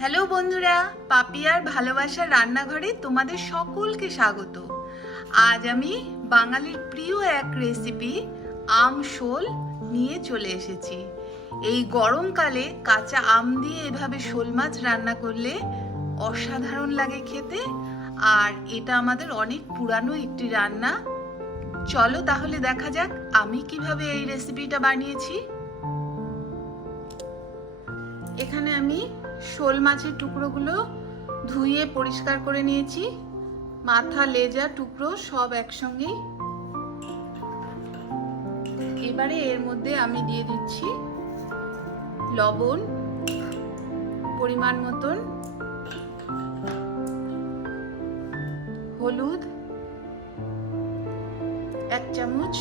Hello বন্ধুরা, পাপিয়ার ভালোবাসার রান্নাঘরে তোমাদের সকলকে স্বাগত। আজ আমি বাঙালির প্রিয় এক রেসিপি আম শোল নিয়ে চলে এসেছি। এই গরমকালে কাঁচা আম দিয়ে এভাবে শোল মাছ রান্না করলে অসাধারণ লাগে খেতে। আর এটা আমাদের অনেক পুরানো একটি রান্না। চলো তাহলে দেখা যাক আমি কিভাবে এই রেসিপিটা বানিয়েছি। এখানে আমি শোল মাছের টুকরোগুলো ধুয়ে পরিষ্কার করে নিয়েছি। মাথা, লেজা, টুকরো সব একসঙ্গেই। এবারে এর মধ্যে আমি দিয়ে দিচ্ছি লবণ পরিমাণ মতন, হলুদ 1 চামচ,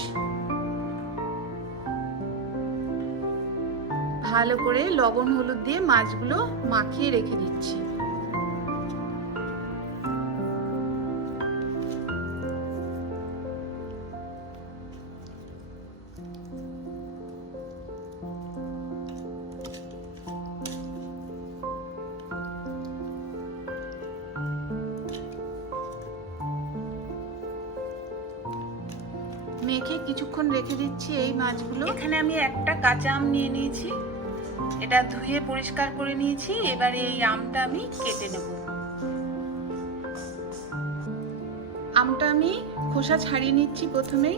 ভালো করে লবণ হলুদ দিয়ে মাছগুলো মাখিয়ে রেখে দিচ্ছি। মেখে কিছুক্ষণ রেখে দিচ্ছি এই মাছগুলো। এখানে আমি একটা কাঁচা আম নিয়ে নিয়েছি, এটা ধুয়ে পরিষ্কার করে নিয়েছি। এবারে এই আমটা আমি কেটে নেব। আমটা আমি খোসা ছাড়িয়ে নিচ্ছি প্রথমেই।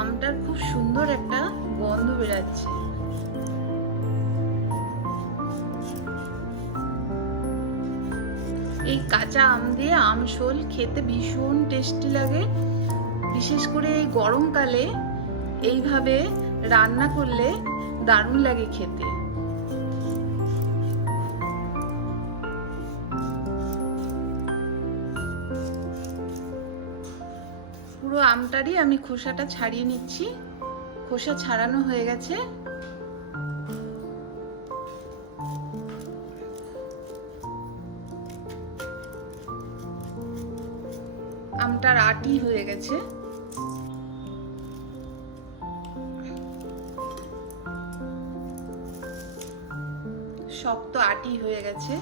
আমটার খুব সুন্দর একটা গন্ধ বেরাচ্ছে। এই কাঁচা আম দিয়ে আম শোল খেতে ভীষণ টেস্টি লাগে। বিশেষ করে এই গরমকালে এইভাবে রান্না করলে দারুণ লাগে খেতে। পুরো আমটারই আমি খোসাটা ছাড়িয়ে নিচ্ছি। খোসা ছাড়ানো হয়ে গেছে। আমটার আটি হয়ে গেছে। শক্ত আটি হয়ে গেছে।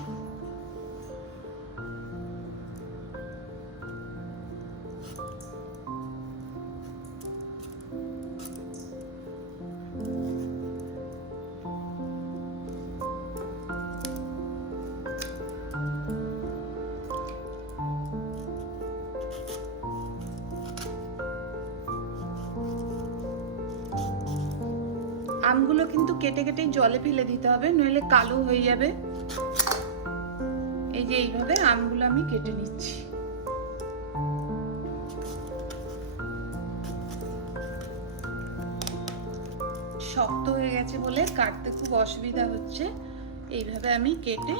আমগুলো কিন্তু কেটে কেটে জলে ফেলে দিতে হবে, নইলে কালো হয়ে যাবে। এই যে এইভাবে আমগুলো আমি কেটে নিচ্ছি। শক্ত হয়ে গেছে বলে কাটতে খুব অসুবিধা হচ্ছে। এইভাবে আমি কেটে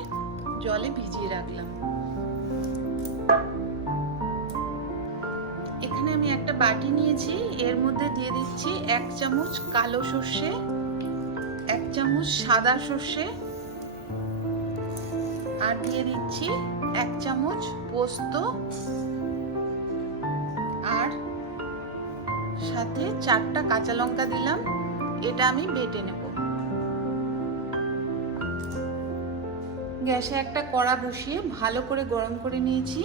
জলে ভিজিয়ে রাখলাম। এখানে আমি একটা বাটি নিয়েছি, এর মধ্যে দিয়ে দিচ্ছি 1 চামচ কালো সর্ষে, 1 চামচ সাদা সর্ষে, আর দিয়ে দিচ্ছি 1 চামচ পোস্ত, আর সাথে 4টা কাঁচা লঙ্কা দিলাম। এটা আমি বেটে নেব। গ্যাসে একটা কড়া বসিয়ে ভালো করে গরম করে নিয়েছি।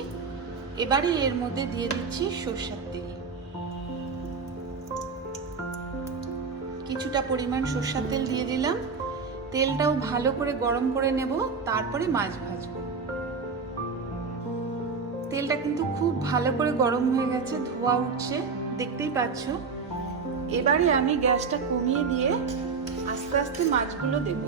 এবারে এর মধ্যে দিয়ে দিচ্ছি সরষের তেল। কিছুটা পরিমাণ সরষের তেল দিয়ে দিলাম। তেলটাও ভালো করে গরম করে নেব, তারপরে মাছ ভাজবো। তেলটা কিন্তু খুব ভালো করে গরম হয়ে গেছে, ধোঁয়া উঠছে, দেখতেই পাচ্ছ। এবারে আমি গ্যাসটা কমিয়ে দিয়ে আস্তে আস্তে মাছগুলো দেব।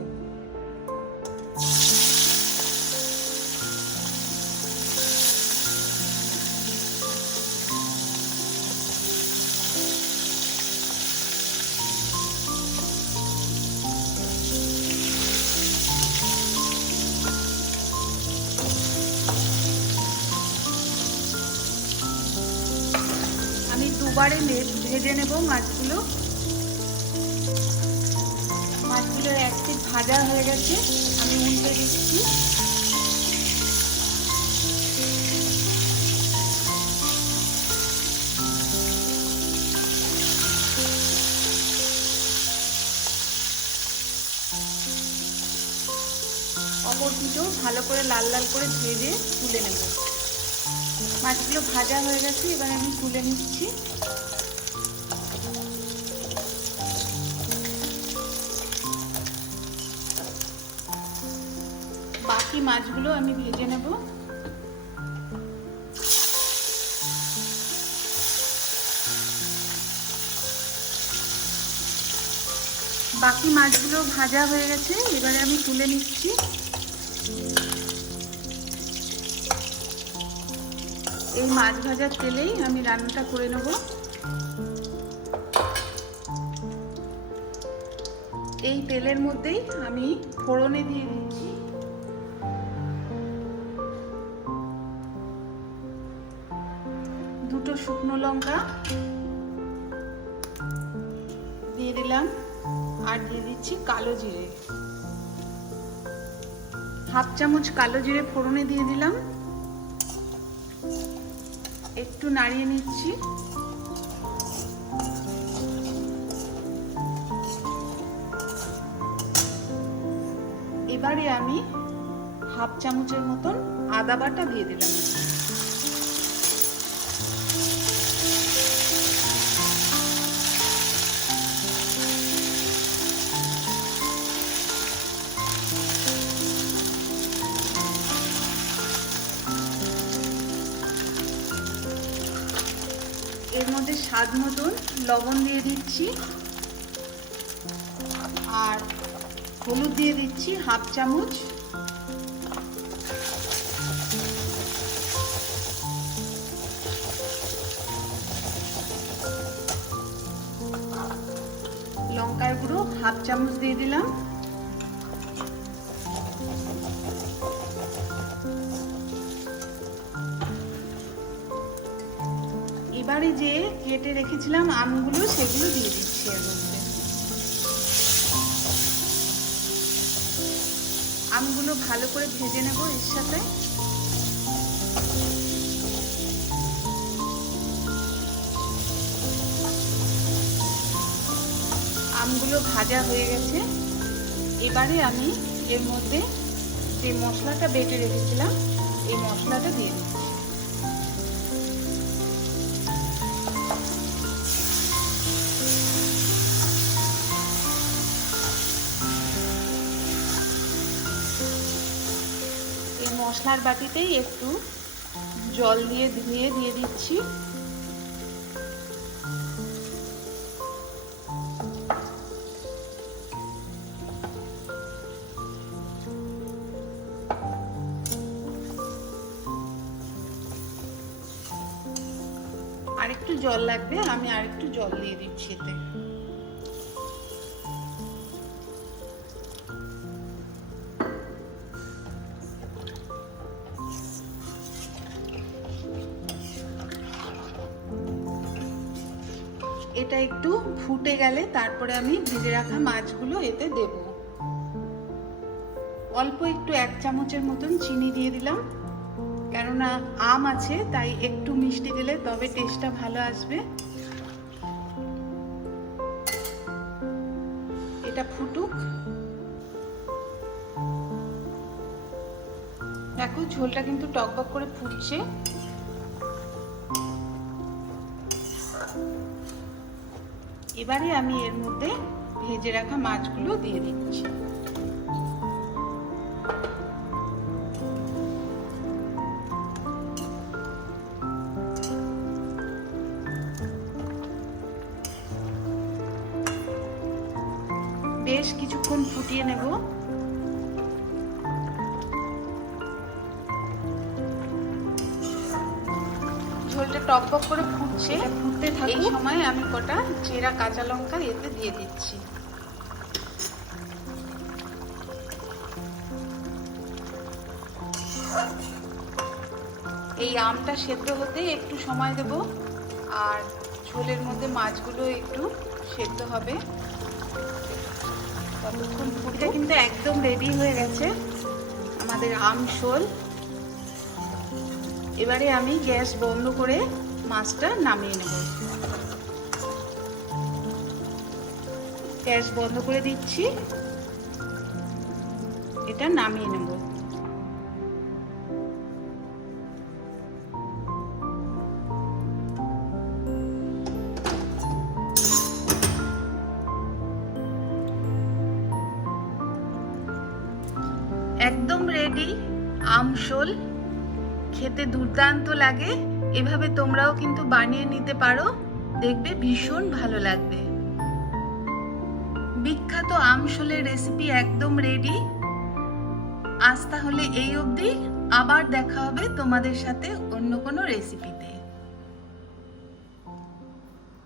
আমি দুবারে ভেজে নেব মাছগুলো। মাছগুলো এক পিঠ ভাজা হয়ে গেছে, আমি উল্টে দিচ্ছি। দুটো ভালো করে লাল লাল করে ভেজে তুলে নেব। মাছগুলো ভাজা হয়ে গেছে, এবার আমি তুলে নিচ্ছি। বাকি মাছগুলো আমি ভেজে নেব। বাকি মাছগুলো ভাজা হয়ে গেছে, এবারে আমি তুলে নিচ্ছি। এই মাছ ভাজার তেলেই আমি রান্নাটা করে নেব। এই তেলের মধ্যেই আমি ফোড়নে দিয়ে দিচ্ছি দুটো শুকনো লঙ্কা দিয়ে দিলাম, আর দিয়ে দিচ্ছি কালো জিরে। হাফ চামচ কালো জিরে ফোড়নে দিয়ে দিলাম, একটু নাড়িয়ে নিচ্ছি। এবারে আমি হাফ চামচের মতন আদা বাটা দিয়ে দিলাম। এর মধ্যে স্বাদ মতন লবণ দিয়ে দিচ্ছি, আর হলুদ দিয়ে দিচ্ছি হাফ চামচ। লঙ্কার গুঁড়ো হাফ চামচ দিয়ে দিলাম। এবারে যে কেটে রেখেছিলাম আমগুলো, সেগুলো দিয়ে দিচ্ছি এর মধ্যে। আমগুলো ভালো করে ভেজে নেব এর সাথে। আমগুলো ভাজা হয়ে গেছে, এবারে আমি এর মধ্যে যে মশলাটা বেটে রেখেছিলাম, এই মশলাটা দিয়ে দিচ্ছি। এই মশলার বাটিতেই একটু জল দিয়ে ধুয়ে দিয়ে দিচ্ছি। আরেকটু জল লাগবে, আমি আরেকটু জল দিয়ে দিচ্ছি এতে। এটা একটু ফুটে গেলে তারপরে আমি ভেজে রাখা মাছগুলো এতে দেব। অল্প একটু 1 চামচের মতন চিনি দিয়ে দিলাম, কেননা আম আছে তাই একটু মিষ্টি দিলে তবে টেস্টটা ভালো আসবে। এটা ফুটুক। দেখো ঝোলটা কিন্তু টকবক করে ফুটছে। এবারে আমি এর মধ্যে ভেজে রাখা মাছগুলো দিয়ে দিচ্ছি। বেশ কিছুক্ষণ ফুটিয়ে নেব। ঝোলটা টকবক করে ফুটছে, ফুটতে থাকে। এই সময় আমি কটা চেরা কাঁচা লঙ্কা এতে দিয়ে দিচ্ছি। এই আমটা সেদ্ধ হতে একটু সময় দেব, আর ঝোলের মধ্যে মাছগুলো একটু সেদ্ধ হবে ততক্ষণ। ফুটে কিন্তু একদম রেডি হয়ে গেছে আমাদের আম শোল। এবারে আমি গ্যাস বন্ধ করে মাছটা নামিয়ে নেব। গ্যাস বন্ধ করে দিচ্ছি, এটা নামিয়ে নেব। একদম রেডি আমশোল। খেতে দুর্দান্ত লাগে। এভাবে তোমরাও কিন্তু বানিয়ে নিতে পারো, দেখবে ভীষণ ভালো লাগবে। বিখ্যাত আমশোলের রেসিপি একদম রেডি। আজ তাহলে এই অবধি, আবার দেখা হবে তোমাদের সাথে অন্য কোনো রেসিপিতে।